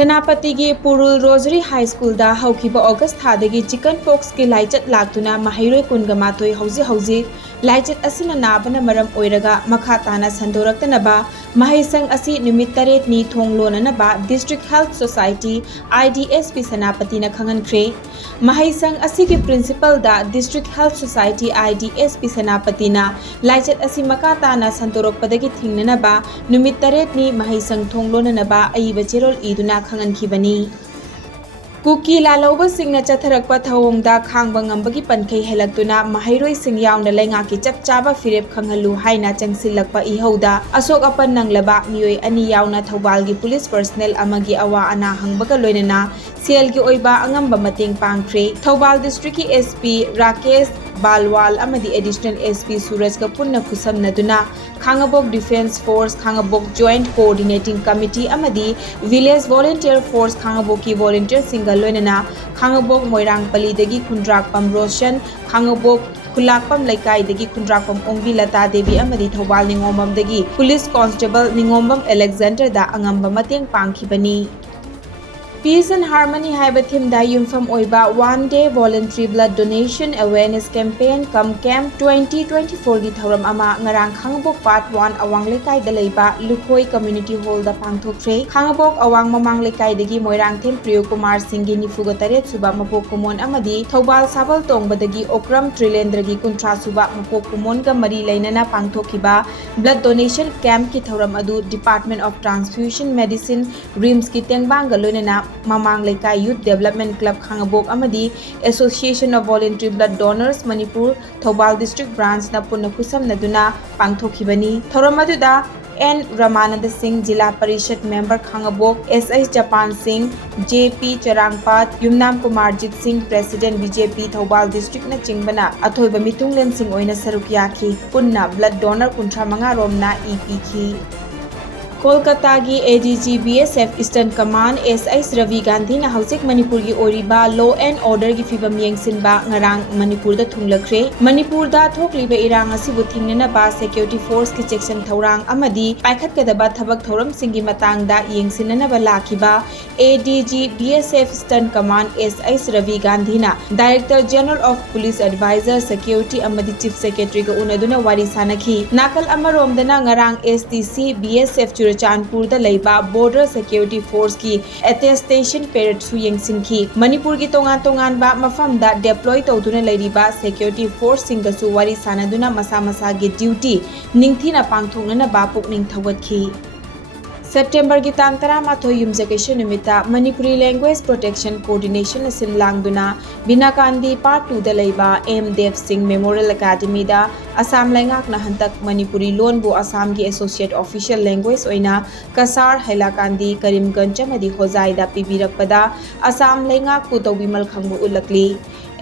सेनापति की पुरुल rosary high school दा हौखिबा अगस्त थादगी चिकन पॉक्स की लाइचत लाक्तुना महिरोय कुनगमाथोय हौजी लाइचत असिना नाबना मरम ओइरगा मखा ताना संदोरक्तनबा महिसंग असि निमित 8 नि थोंगलोननबा डिस्ट्रिक्ट हेल्थ सोसाइटी IDSP सेनापति न खंगनख्रे महिसंग असि के प्रिंसिपल दा डिस्ट्रिक्ट हेल्थ सोसाइटी IDSP सेनापति ना लाइचत असि मखा ताना संदोरक्पदगी थिंगननबा निमित 8 नि महिसंग थोंगलोननबा अइबा चेरोल इदुना खंगनखिबनी cookie लालौब सिंगना चथरकपा थवोंगदा खांगबा ngambagi pankhei helakuna mahairoi sing yauna lainga ki chap chaba firep khanghalu haina changsilakpa ihauda asok apan nanglaba mioi ani yauna thobal gi police personnel amagi awa ana hangbaga loinana sel gi oiba angamba mateng pangkhre thobal district ki SP Rakesh Balwal amadi additional SP Suraj ka punna khusamnaduna Khangabok Defence Force Khangabok Joint Coordinating Committee amadi Village Volunteer Force Khangabok ki volunteer single loinana Khangabok Moirang Pali dagi Khundrakpam Roshan Khangabok Kulakpam Laikai dagi Khundrakpam Ongbi Lata Devi amadi Thobal Ningomam dagi Police Constable Ningombam Alexander da angamba mateng pangkhibani Peace and Harmony haiba theme da yumfam oiba 1-day voluntary blood donation awareness campaign come camp 2024 gi thoram ama ngarang Khangabok part 1 awang lekai da leiba Lukhoi community hall da pangthokre Khangabok awang mamang lekai dagi moirang them Priyo Kumar Singh gi nifuga taret suba mapok kumon amadi Thobal Sabal Tongba dagi Okram Trilendra gi kuntra suba mapok kumon ga mari leinana pangthokiba blood donation camp ki thoram adu Department of Transfusion Medicine RIMS ki tengbang ga loinana Mamang Lekai Youth Development Club Khangabok amadi Association of Voluntary Blood Donors Manipur Thobal District Branch na punna khusam naduna pangthokhibani thoramadуда N Ramananda Singh Jila Parishad Member Khangabok SS Japan Singh JP Charangpat Yumnam Kumarjit Singh President BJP Thobal District na chingbana athoiba mitunglen sing oina saruk yakhi punna blood donor kuntra manga romna EPK Kolkata की ADG BSF Eastern Command SI Ravi Gandhi na hausik Manipur की ओरिबा law and order की फिबम यंगसिनबा ngarang Manipur da thunglakre Manipur da thokliba irang asibu thingnana ba security force की section thorang amadi paikhat kadaba thabak thoram singi matang da yengsinana ba lakhiba ADG BSF Eastern Command SI Ravi Gandhi na Director General of Police Advisor Security amadi Chief Secretary ka unaduna wari sanakhi nakal amarom dana ngarang STC BSF Chanpur da leiba border security force ki attestation period su yengsinki Manipur ki tongan ba mafam da deploy tawduna leiriba security force singa su wari sanaduna masa masa gi duty ningthina pangthongna ba pukning thawatki September ki tang 13 yumjakation nimita Manipuri Language Protection Coordination asin langduna Binakandi Part 2 da leiba M Dev Singh Memorial Academy da Assam Laingak na hantak Manipuri Lon bu Assam ki Associate Official Language oina Kasar Hailakandi Karimganj amadi Hozai da pibirakpada Assam Laingak pu tawbimal khangbu ulakli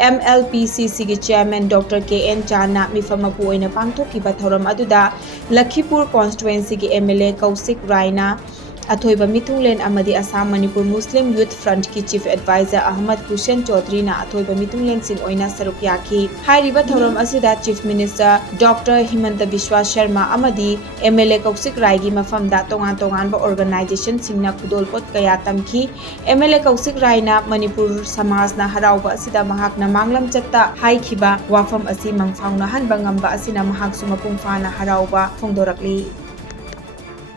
MLPCC ki Chairman Dr. KN Chana mifamapu oina pangthokiba thoram aduda Lakhipur Constituency ki MLA Kausik Raina Athoiba mitunglen amadi Assam Manipur Muslim Youth Front ki Chief Advisor Ahmad Hussain Chaudhary na athoiba mitunglen sing oina saruk yakhi hairiba thoram asida Chief Minister Dr. Himanta Biswa Sharma amadi MLA Kausik Rai gi mafam da tongan ba organization singna khudolpot kaya tamki MLA Kausik Rai na Manipur Samaj na harauba asida mahak na manglam chatta haikhiba wafam asi mangfauna hanba ngamba asina mahak sumapung fana harauba phongdorakli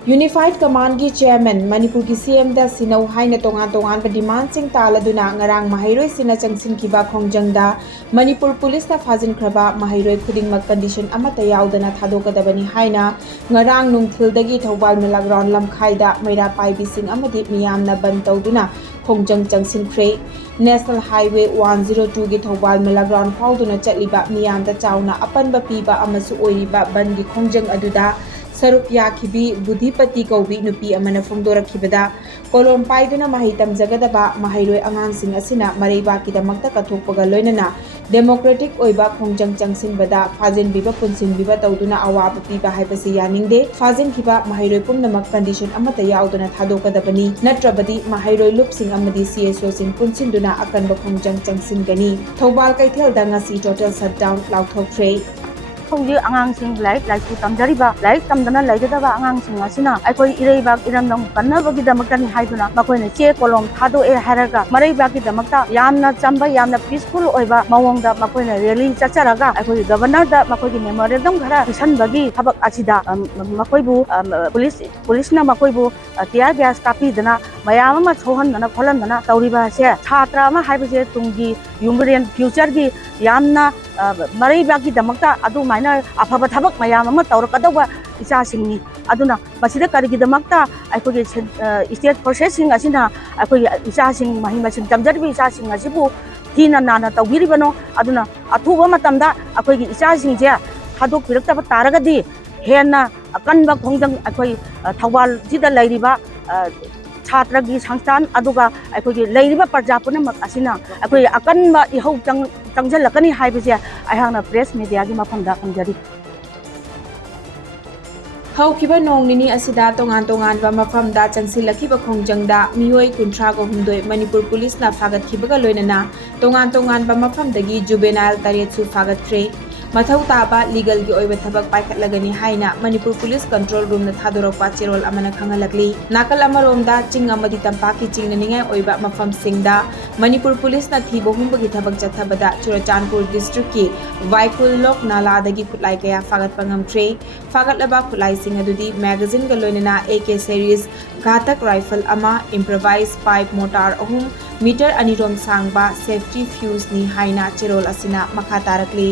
Unified Command ki Chairman Manipur ki CM da sinau haina tongan ba demand sing taladuna ngarang mahairoi sina changsin kiba khongjang da Manipur Police na fazin khraba mahairoi khuding mak condition amata yaudana thadokadabani haina ngarang nungthil dagi Thobal Mela Ground lamkhai da maira paibi sing amadi miyam na ban tawduna khongjang changsin khre National Highway 102 gi Thobal Mela Ground fauduna chatliba miyam da chauna apan ba piba amasu oiriba ban gi khongjang aduda Saruk yakhibi Budhipati Kaubi nupi amana phongdorakhibada kolom paiduna mahitam jagadaba mahairoi angang sing asina mareiba kidamakta kathokpaga loinana democratic oiba khongjang changsinbada fajin biba punsin biba tawduna awaba piba haibase yaningde fajin khiba mahairoi pumnamak condition amata yauduna thadokadabani natrabadi mahairoi lupsing amadi CSO sing punsinduna akanba khongjang changsingani Thobal Kaithel da ngasi total shutdown lauthokre ꯍꯧꯖꯤꯛ ꯑꯉꯥꯡꯁꯤꯡ ꯂꯥꯏꯔꯤꯛ ꯇꯝꯖꯔꯤꯕ ꯂꯥꯏꯔꯤꯛ ꯇꯝꯗꯅ ꯂꯩꯒꯗꯕ ꯑꯉꯥꯡꯁꯤꯡ ꯑꯁꯤꯅ ꯑꯩꯈꯣꯏ ꯏꯔꯩꯕꯥꯛ ꯏꯔꯝꯗꯝ ꯀꯟꯅꯕꯒꯤꯗꯃꯛꯇꯅꯤ ꯍꯥꯏꯗꯨꯅ ꯃꯈꯣꯏꯅ ꯆꯦ ꯀꯣꯂꯣꯝ ꯊꯥꯗꯣꯛꯑꯦ ꯍꯥꯏꯔꯒ ꯃꯔꯩꯕꯥꯛꯀꯤꯗꯃꯛꯇ ꯌꯥꯝꯅ ꯆꯝꯕ ꯌꯥꯝꯅ ꯄꯤꯁꯐꯨꯜ ꯑꯣꯏꯕ ꯃꯑꯣꯡꯗ ꯃꯈꯣꯏꯅ ꯔꯦꯂꯤ ꯆꯠꯆꯔꯒ ꯑꯩꯈꯣꯏꯒꯤ ꯒꯕꯔꯅꯔꯗ ꯃꯈꯣꯏꯒꯤ ꯃꯦꯃꯣꯔꯦꯟꯗꯝ ꯈꯔ ꯄꯤꯁꯟꯕꯒꯤ ꯊꯕꯛ ꯑꯁꯤꯗ ꯃꯈꯣꯏꯕꯨ ꯄꯨꯂꯤꯁꯅ ꯃꯈꯣꯏꯕꯨ ꯇꯤꯌꯥꯔ ꯒ꯭ꯌꯥꯁ ꯀꯥꯞꯄꯤꯗꯅ ꯃꯌꯥꯝ ꯑꯃ ꯁꯣꯛꯍꯟꯗꯅ ꯈꯣꯠꯍꯟꯗꯅ ꯇꯧꯔꯤꯕ ꯑꯁꯦ ꯁꯥꯇ꯭ꯔ ꯑꯃ ꯍꯥꯏꯕꯁꯦ ꯇꯨꯡꯒꯤ ꯌꯨꯝꯕꯤꯔꯦꯟ ꯐ꯭ꯌꯨꯆꯔꯒꯤ ꯌꯥꯝꯅ ꯃꯔꯩꯕꯥꯛꯀꯤꯗꯃꯛꯇ ꯑꯗꯨꯃꯥꯏꯅ ꯑꯐꯕ ꯊꯕꯛ ꯃꯌꯥꯝ ꯑꯃ ꯇꯧꯔꯛꯀꯗꯧꯕ ꯏꯆꯥꯁꯤꯡꯅꯤ ꯑꯗꯨꯅ ꯃꯁꯤꯗ ꯀꯔꯤꯒꯤꯗꯃꯛꯇ ꯑꯩꯈꯣꯏꯒꯤ ꯁ꯭ꯇꯦꯠ ꯐꯣꯔꯁꯦꯁꯁꯤꯡ ꯑꯁꯤꯅ ꯑꯩꯈꯣꯏꯒꯤ ꯏꯆꯥꯁꯤꯡ ꯃꯍꯩ ꯃꯁꯤꯡ ꯇꯝꯖꯔꯤꯕ ꯏꯆꯥꯁꯤꯡ ꯑꯁꯤꯕꯨ ꯊꯤꯅ ꯅꯥꯅ ꯇꯧꯕꯤꯔꯤꯕꯅꯣ ꯑꯗꯨꯅ ꯑꯊꯨꯕ ꯃꯇꯝꯗ ꯑꯩꯈꯣꯏꯒꯤ ꯏꯆꯥꯁꯤꯡꯁꯦ ꯊꯥꯗꯣꯛꯄꯤꯔꯛꯇꯕ ꯇꯥꯔꯒꯗꯤ ꯍꯦꯟꯅ ꯑꯀꯟꯕ ꯈꯣꯡꯖꯪ ꯑꯩꯈꯣꯏ ꯊꯧꯕꯥꯜꯁꯤꯗ ꯂꯩꯔꯤꯕ ꯁꯥꯇ꯭ꯔꯒꯤ ꯁꯪꯁꯊꯥꯟ ꯑꯗꯨꯒ ꯑꯩꯈꯣꯏꯒꯤ ꯂꯩꯔꯤꯕ ꯄ꯭ꯔꯖꯥ ꯄꯨꯝꯅꯃꯛ ꯑꯁꯤꯅ ꯑꯩꯈꯣꯏ ꯑꯀꯟꯕ ꯏꯍꯧ ꯆꯪꯁꯤꯜꯂꯛꯀꯅꯤ ꯍꯥꯏꯕꯁꯦ ꯑꯩꯍꯥꯛꯅ ꯄ꯭ꯔꯦꯁ ꯃꯤꯗꯤꯌꯥꯒꯤ ꯃꯐꯝꯗ ꯊꯝꯖꯔꯤ ꯍꯧꯈꯤꯕ ꯅꯣꯡ ꯅꯤꯅꯤ ꯑꯁꯤꯗ ꯇꯣꯉꯥꯟ ꯇꯣꯉꯥꯟꯕ ꯃꯐꯝꯗ ꯆꯪꯁꯤꯜꯂꯛꯈꯤꯕ ꯈꯣꯡꯖꯪꯗ ꯃꯤꯑꯣꯏ 38 ꯃꯅꯤꯄꯨꯔ ꯄꯨꯂꯤꯁꯅ ꯐꯥꯒꯠꯈꯤꯕꯒ ꯂꯣꯏꯅꯅ ꯇꯣꯉꯥꯟ ꯇꯣꯉꯥꯟꯕ ꯃꯐꯝꯗꯒꯤ ꯖꯨꯕꯦꯅꯥꯏꯜ 8ꯁꯨ ꯐꯥꯒꯠꯈ꯭ꯔꯦ ꯃꯊꯧ ꯇꯥꯕ ꯂꯤꯒꯜꯒꯤ ꯑꯣꯏꯕ ꯊꯕꯛ ꯄꯥꯏꯈꯠꯂꯒꯅꯤ ꯍꯥꯏꯅ ꯃꯅꯤꯄꯨꯔ ꯄꯨꯂꯤꯁ ꯀꯟꯇ꯭ꯔꯣꯜ ꯔꯨꯝꯅ ꯊꯥꯗꯣꯔꯛꯄ ꯆꯦꯔꯣꯜ ꯑꯃꯅ ꯈꯪꯍꯜꯂꯛꯂꯤ ꯅꯥꯀꯜ ꯑꯃꯔꯣꯝꯗ ꯆꯤꯡ ꯑꯃꯗꯤ ꯇꯝꯄꯥꯛꯀꯤ ꯆꯤꯡꯅꯅꯤꯡꯉꯥꯏ ꯑꯣꯏꯕ ꯃꯐꯝꯁꯤꯡꯗ ꯃꯅꯤꯄꯨꯔ ꯄꯨꯂꯤꯁꯅ ꯊꯤꯕ ꯍꯨꯝꯕꯒꯤ ꯊꯕꯛ ꯆꯠꯊꯕꯗ ꯆꯨꯔꯆꯥꯟꯄꯨꯔ ꯗꯤꯁꯇ꯭ꯔꯤꯛꯀꯤ ꯋꯥꯏꯈꯨꯜ ꯂꯣꯛ ꯅꯥꯂꯥꯗꯒꯤ ꯈꯨꯠꯂꯥꯏ ꯀꯌꯥ ꯐꯥꯒꯠꯄ ꯉꯝꯈ꯭ꯔꯦ ꯐꯥꯒꯠꯂꯕ ꯈꯨꯠꯂꯥꯏꯁꯤꯡ ꯑꯗꯨꯗꯤ ꯃꯦꯒꯥꯖꯤꯟꯒ ꯂꯣꯏꯅꯅ AK series ꯘꯥꯇꯛ ꯔꯥꯏꯐꯜ ꯑꯃ ꯏꯝꯄ꯭ꯔꯣꯚꯥꯏꯖ ꯄꯥꯏꯞ ꯃꯣꯔꯇꯥꯔ 3 ꯃꯤꯇꯔ 2 ꯁꯥꯡꯕ ꯁꯦꯐꯇꯤ ꯐ꯭ꯌꯨꯖꯅꯤ ꯍꯥꯏꯅ ꯆꯦꯔꯣꯜ ꯑꯁꯤꯅ ꯃꯈꯥ ꯇꯥꯔꯛꯂꯤ